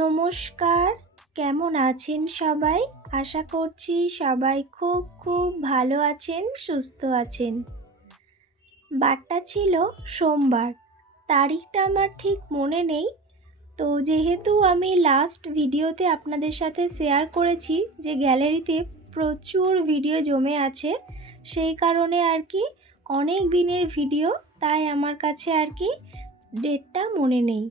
নমস্কার। কেমন আছেন সবাই? আশা করছি সবাই খুব খুব ভালো আছেন, সুস্থ আছেন। বারটা ছিল সোমবার। তারিখটা আমার ঠিক মনে নেই। তো যেহেতু আমি লাস্ট ভিডিওতে আপনাদের সাথে শেয়ার করেছি যে গ্যালারিতে প্রচুর ভিডিও জমে আছে, সেই কারণে আর কি অনেক দিনের ভিডিও তাই আমার কাছে আর কি ডেটটা মনে নেই।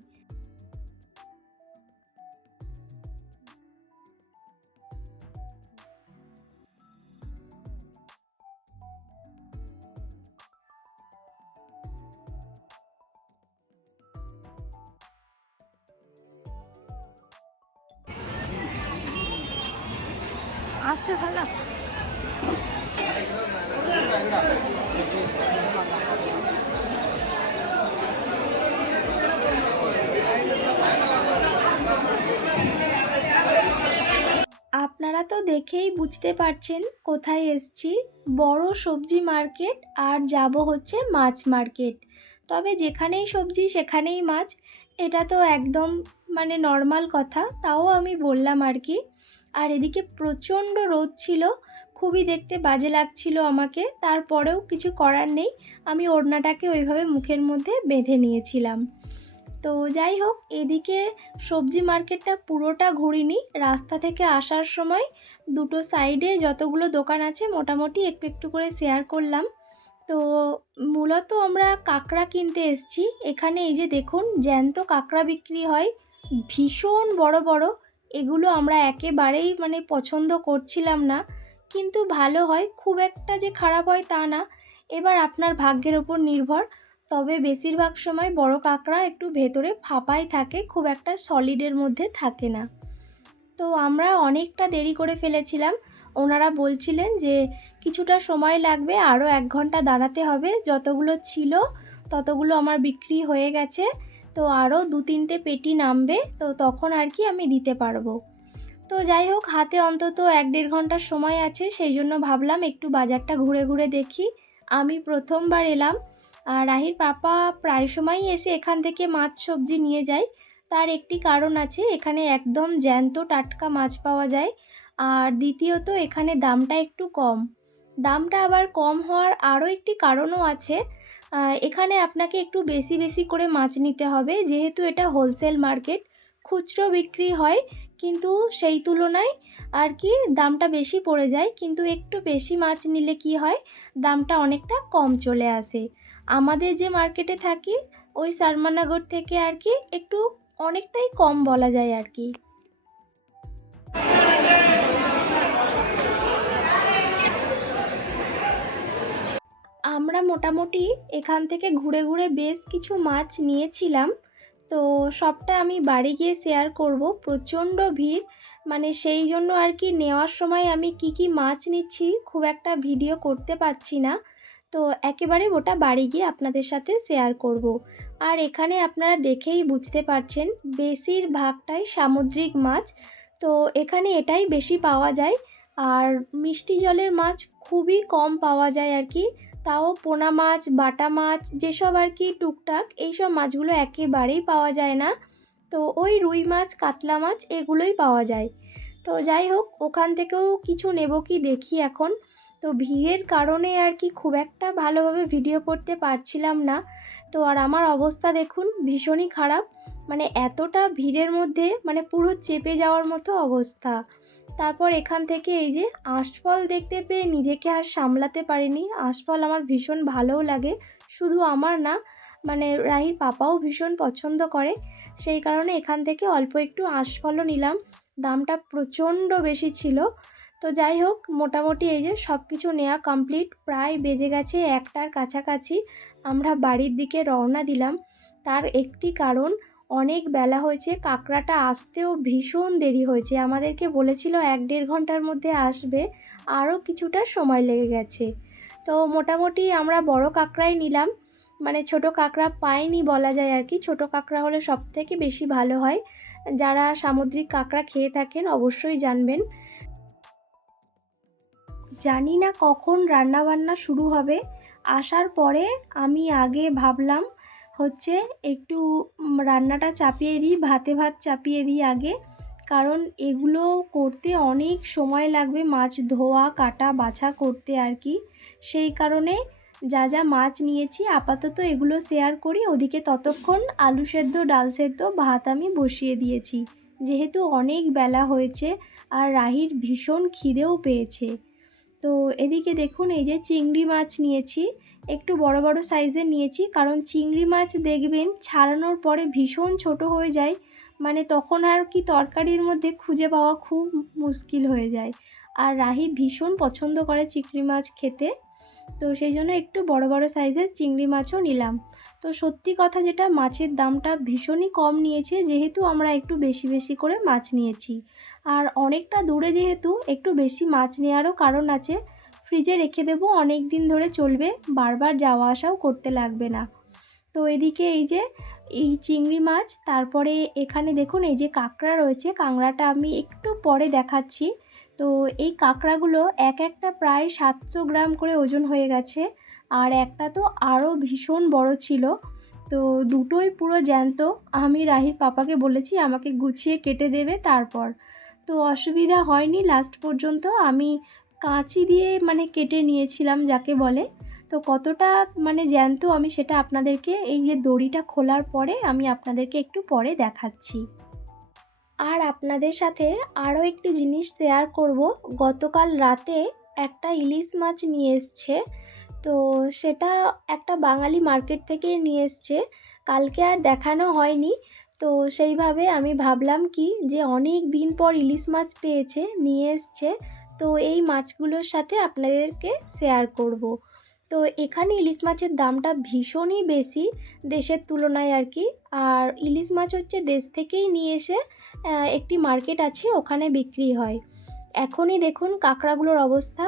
আছে, ভালো। আপনারা তো দেখেই বুঝতে পারছেন কোথায় এসছি। বড় সবজি মার্কেট আর যাব হচ্ছে মাছ মার্কেট। তবে যেখানেই সবজি, সেখানেই মাছ। এটা তো একদম মানে নর্মাল কথা, তাও আমি বললাম আর কি। আর এদিকে প্রচণ্ড রোদ ছিল, খুবই দেখতে বাজে লাগছিল আমাকে, তারপরেও কিছু করার নেই, আমি ওড়নাটাকে ওইভাবে মুখের মধ্যে বেঁধে নিয়েছিলাম। তো যাই হোক, এদিকে সবজি মার্কেটটা পুরোটা ঘুরিনি, রাস্তা থেকে আসার সময় দুটো সাইডে যতগুলো দোকান আছে মোটামুটি একটু একটু করে শেয়ার করলাম। তো মূলত আমরা কাঁকড়া কিনতে এসছি, এখানে এই যে দেখুন, জ্যান্ত কাঁকড়া বিক্রি হয়, ভীষণ বড় বড় এগুলো আমরা একেবারেই মানে পছন্দ করছিলাম না। কিন্তু ভালো হয়, খুব একটা যে খারাপ হয় তা না। এবার আপনার ভাগ্যের ওপর নির্ভর। তবে বেশিরভাগ সময় বড় কাঁকড়া একটু ভেতরে ফাঁপাই থাকে, খুব একটা সলিডের মধ্যে থাকে না। তো আমরা অনেকটা দেরি করে ফেলেছিলাম। ওনারা বলছিলেন যে কিছুটা সময় লাগবে, আরও এক ঘণ্টা দাঁড়াতে হবে। যতগুলো ছিল ততগুলো আমার বিক্রি হয়ে গেছে। তো আরও দু তিনটে পেটি নামবে, তো তখন আর কি আমি দিতে পারব। তো যাই হোক, হাতে অন্তত এক দেড় ঘণ্টার সময় আছে, সেই জন্য ভাবলাম একটু বাজারটা ঘুরে ঘুরে দেখি। আমি প্রথমবার এলাম, আর রাহির পাপা প্রায় সময়ই এসে এখান থেকে মাছ সবজি নিয়ে যায়। তার একটি কারণ আছে, এখানে একদম জ্যান্ত টাটকা মাছ পাওয়া যায়, আর দ্বিতীয়ত এখানে দামটা একটু কম। দামটা আবার কম হওয়ার আরও একটি কারণও আছে এখানে আপনাকে একটু বেশি বেশি করে মাছ নিতে হবে। যেহেতু এটা হোলসেল মার্কেট খুচরো বিক্রি হয় কিন্তু সেই তুলনায় আর কি দামটা বেশি পড়ে যায়। কিন্তু একটু বেশি মাছ নিলে কি হয়, দামটা অনেকটা কম চলে আসে। আমাদের যে মার্কেটে থাকি, ওই সারমানগর থেকে আর কি একটু অনেকটাই কম বলা যায় আর কি। আমরা মোটামুটি এখান থেকে ঘুরে ঘুরে বেশ কিছু মাছ নিয়েছিলাম। তো সবটা আমি বাড়ি গিয়ে শেয়ার করব। প্রচণ্ড ভিড়। মানে সেই জন্য আর কি নেওয়ার সময় আমি কি কি মাছ নিচ্ছি খুব একটা ভিডিও করতে পারছি না। তো একেবারে ওটা বাড়ি গিয়ে আপনাদের সাথে শেয়ার করব। আর এখানে আপনারা দেখেই বুঝতে পারছেন, বেশিরভাগটাই সামুদ্রিক মাছ। তো এখানে এটাই বেশি পাওয়া যায়। আর মিষ্টি জলের মাছ খুবই কম পাওয়া যায় আর কি। তাও পোনা মাছ, বাটা মাছ, যেসব আর কি টুকটাক, এইসব মাছগুলো একেবারেই পাওয়া যায় না। তো ওই রুই মাছ, কাতলা মাছ, এগুলোই পাওয়া যায়। তো যাই হোক, ওখান থেকেও কিছু নেব কি দেখি এখন। তো ভিড়ের কারণে আর কি খুব একটা ভালোভাবে ভিডিও করতে পারছিলাম না। তো আর আমার অবস্থা দেখুন, ভীষণই খারাপ। মানে এতটা ভিড়ের মধ্যে মানে পুরো চেপে যাওয়ার মতো অবস্থা। তারপর এখান থেকে এই যে আঁশফল দেখতে পেয়ে নিজেকে আর সামলাতে পারিনি। আঁশফল আমার ভীষণ ভালোও লাগে। শুধু আমার না মানে রাহির পাপাও ভীষণ পছন্দ করে। সেই কারণে এখান থেকে অল্প একটু আঁশফলও নিলাম। দামটা প্রচণ্ড বেশি ছিল। তো যাই হোক, মোটামুটি এই যে সব কিছু নেওয়া কমপ্লিট। প্রায় বেজে গেছে একটার কাছাকাছি। আমরা বাড়ির দিকে রওনা দিলাম। তার একটি কারণ অনেক বেলা হয়েছে, কাঁকড়াটা আসতেও ভীষণ দেরি হয়েছে। আমাদেরকে বলেছিল এক দেড় ঘণ্টার মধ্যে আসবে, আরও কিছুটা সময় লেগে গেছে। তো মোটামুটি আমরা বড় কাঁকড়াই নিলাম। মানে ছোট কাঁকড়া পাইনি বলা যায় আর কি। ছোট কাঁকড়া হলে সব থেকে বেশি ভালো হয়। যারা সামুদ্রিক কাঁকড়া খেয়ে থাকেন অবশ্যই জানবেন। জানি না কখন রান্নাবান্না শুরু হবে। আসার পরে আমি আগে ভাবলাম হচ্ছে একটু রান্নাটা চাপিয়ে দিই, ভাতে ভাত চাপিয়ে দিই আগে। কারণ এগুলো করতে অনেক সময় লাগবে, মাছ ধোয়া, কাটা, বাছা করতে আর কি। সেই কারণে যা যা মাছ নিয়েছি, আপাতত এগুলো শেয়ার করি। ওদিকে ততক্ষণ আলু সেদ্ধ, ডাল সেদ্ধ, ভাত আমি বসিয়ে দিয়েছি। যেহেতু অনেক বেলা হয়েছে, আর রাহির ভীষণ খিদেও পেয়েছে। তো এদিকে দেখুন, এই যে চিংড়ি মাছ নিয়েছি, একটু বড় বড় সাইজের নিয়েছি, কারণ চিংড়ি মাছ দেখবেন ছাড়ানোর পরে ভীষণ ছোট হয়ে যায় মানে তখন আর কি তরকারির মধ্যে খুঁজে পাওয়া খুব মুশকিল হয়ে যায়। আর রাহি ভীষণ পছন্দ করে চিংড়ি মাছ খেতে, তো সেই জন্য একটু বড় বড় সাইজের চিংড়ি মাছও নিলাম। তো সত্যি কথা যেটা, মাছের দামটা ভীষণই কম নিয়েছে, যেহেতু আমরা একটু বেশি বেশি করে মাছ নিয়েছি। আর অনেকটা দূরে যেহেতু, একটু বেশি মাছ নেওয়ারও কারণ আছে। ফ্রিজে রেখে দেবো, অনেক দিন ধরে চলবে, বারবার যাওয়া আসাও করতে লাগবে না। তো এদিকে এই যে, এই চিংড়ি মাছ, তারপরে এখানে দেখুন, এই যে কাঁকড়া রয়েছে, কাঁকড়াটা আমি একটু পরে দেখাচ্ছি। তো এই কাঁকড়াগুলো এক একটা প্রায় সাতশো গ্রাম করে ওজন হয়ে গেছে। আর একটা তো আরও ভীষণ বড় ছিল। তো দুটোই পুরো জ্যান্ত। আমি রাহির পাপাকে বলেছি, আমাকে গুছিয়ে কেটে দেবে তারপর। তো অসুবিধা হয়নি লাস্ট পর্যন্ত। আমি কাঁচি দিয়ে মানে কেটে নিয়েছিলাম যাকে বলে। তো কতটা মানে জ্যান্ত আমি সেটা আপনাদেরকে, এই যে দড়িটা খোলার পরে আমি আপনাদেরকে একটু পরে দেখাচ্ছি। আর আপনাদের সাথে আরও একটি জিনিস শেয়ার করব। গতকাল রাতে একটা ইলিশ মাছ নিয়ে এসছে। তো সেটা একটা বাঙালি মার্কেট থেকে নিয়ে এসছে। কালকে আর দেখানো হয়নি। তো সেইভাবে আমি ভাবলাম কি যে অনেক দিন পর ইলিশ মাছ পেয়েছে, নিয়ে এসছে। তো এই মাছগুলোর সাথে আপনাদেরকে শেয়ার করব। তো এখানে ইলিশ মাছের দামটা ভীষণই বেশি দেশের তুলনায় আর কি। আর ইলিশ মাছ হচ্ছে দেশ থেকেই নিয়ে এসে একটি মার্কেট আছে, ওখানে বিক্রি হয়। এখনই দেখুন কাঁকড়াগুলোর অবস্থা।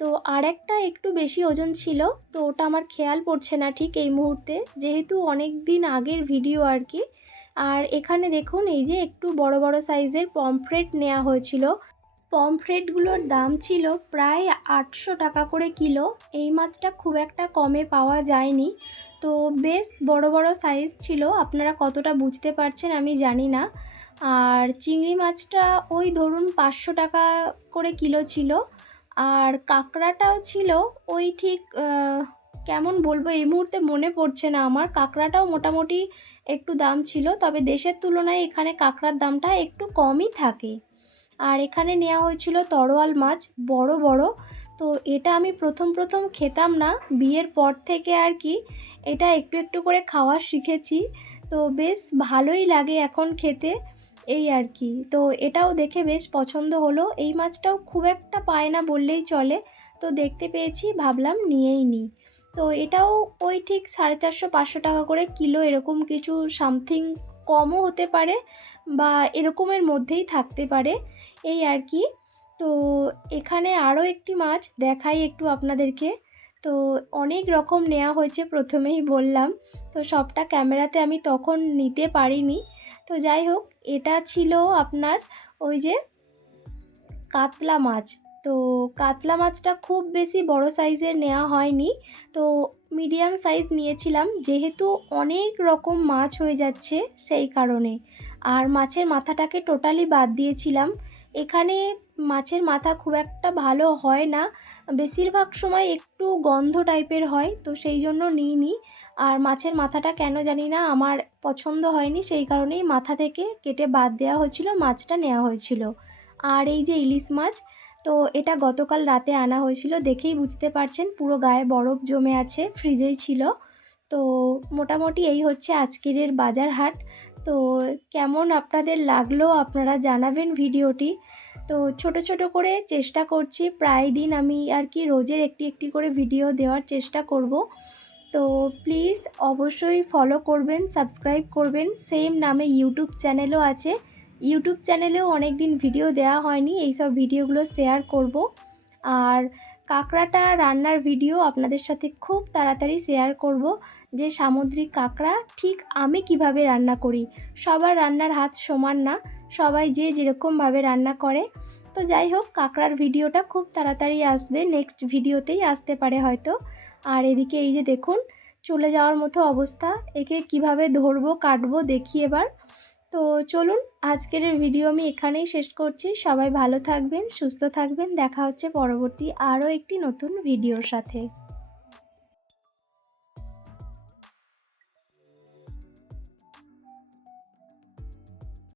তো আর একটা একটু বেশি ওজন ছিল, তো ওটা আমার খেয়াল পড়ছে না ঠিক এই মুহূর্তে, যেহেতু অনেক দিন আগের ভিডিও আর কি। আর এখানে দেখুন এই যে একটু বড় বড় সাইজের পমফ্রেট নেওয়া হয়েছিল পমফ্রেটগুলোর দাম ছিল প্রায় আটশো টাকা করে কিলো। এই মাছটা খুব একটা কমে পাওয়া যায়নি। তো বেশ বড় বড় সাইজ ছিল। আপনারা কতটা বুঝতে পারছেন আমি জানি না। আর চিংড়ি মাছটা ওই ধরুন পাঁচশো টাকা করে কিলো ছিল। আর কাঁকড়াটাও ছিল ওই ঠিক কেমন বলব, এই মুহূর্তে মনে পড়ছে না আমার। কাঁকড়াটাও মোটামুটি একটু দাম ছিল, তবে দেশের তুলনায় এখানে কাঁকড়ার দামটা একটু কমই থাকে। আর এখানে নেওয়া হয়েছিল তরোয়াল মাছ, বড় বড়। তো এটা আমি প্রথম প্রথম খেতাম না। বিয়ের পর থেকে আর কি এটা একটু একটু করে খাওয়া শিখেছি। তো বেশ ভালোই লাগে এখন খেতে, এই আর কি। তো এটাও দেখে বেশ পছন্দ হলো। এই মাছটাও খুব একটা পায় না বললেই চলে। তো দেখতে পেয়েছি, ভাবলাম নিয়েই নিই। তো এটাও ওই ঠিক সাড়ে চারশো, পাঁচশো টাকা করে কিলো এরকম কিছু, সামথিং কমও হতে পারে। বা এরকমের মধ্যেই থাকতে পারে এই আর কি। তো এখানে আরও একটি মাছ দেখাই একটু আপনাদেরকে। তো অনেক রকম নেওয়া হয়েছে প্রথমেই বললাম। তো সবটা ক্যামেরাতে আমি তখন নিতে পারিনি। তো যাই হোক, এটা ছিল আপনার ওই যে কাতলা মাছ। তো কাতলা মাছটা খুব বেশি বড় সাইজের নেওয়া হয়নি। তো মিডিয়াম সাইজ নিয়েছিলাম। যেহেতু অনেক রকম মাছ হয়ে যাচ্ছে সেই কারণে। আর মাছের মাথাটাকে টোটালি বাদ দিয়েছিলাম। এখানে মাছের মাথা খুব একটা ভালো হয় না। বেশিরভাগ সময় একটু গন্ধ টাইপের হয়, তো সেই জন্য নিইনি। আর মাছের মাথাটা কেন জানি না, আমার পছন্দ হয়নি, সেই কারণেই মাথা থেকে কেটে বাদ দেওয়া হয়েছিল, মাছটা নেওয়া হয়েছিল। আর এই যে ইলিশ মাছ, তো এটা গতকাল রাতে আনা হয়েছিল, দেখেই বুঝতে পারছেন, পুরো গায়ে বরফ জমে আছে, ফ্রিজেই ছিল। তো মোটামুটি এই হচ্ছে আজকের বাজার হাট তো কেমন আপনাদের লাগল আপনারা জানাবেন ভিডিওটি। তো ছোট ছোট করে চেষ্টা করছি, প্রায় দিন আমি আর কি রোজের একটি একটি করে ভিডিও দেওয়ার চেষ্টা করব। তো প্লিজ অবশ্যই ফলো করবেন সাবস্ক্রাইব করবেন সেম নামে ইউটিউব চ্যানেলও আছে। ইউটিউব চ্যানেলেও অনেক দিন ভিডিও দেওয়া হয়নি এই সব ভিডিওগুলো শেয়ার করব। আর কাঁকড়াটা রান্নার ভিডিও আপনাদের সাথে খুব তাড়াতাড়ি শেয়ার করব যে সামুদ্রিক কাঁকড়া ঠিক আমি কীভাবে রান্না করি। সবার রান্নার হাত সমান না, সবাই যে যেরকমভাবে রান্না করে। তো যাই হোক, কাঁকড়ার ভিডিওটা খুব তাড়াতাড়ি আসবে নেক্সট ভিডিওতেই আসতে পারে হয়তো। আর এদিকে এই যে দেখুন, চলে যাওয়ার মতো অবস্থা, একে কীভাবে ধরবো, কাটবো, দেখি এবার। তো চলুন, আজকের ভিডিও আমি এখানেই শেষ করছি। সবাই ভালো থাকবেন, সুস্থ থাকবেন। দেখা হচ্ছে পরবর্তী আরও একটি নতুন ভিডিওর সাথে।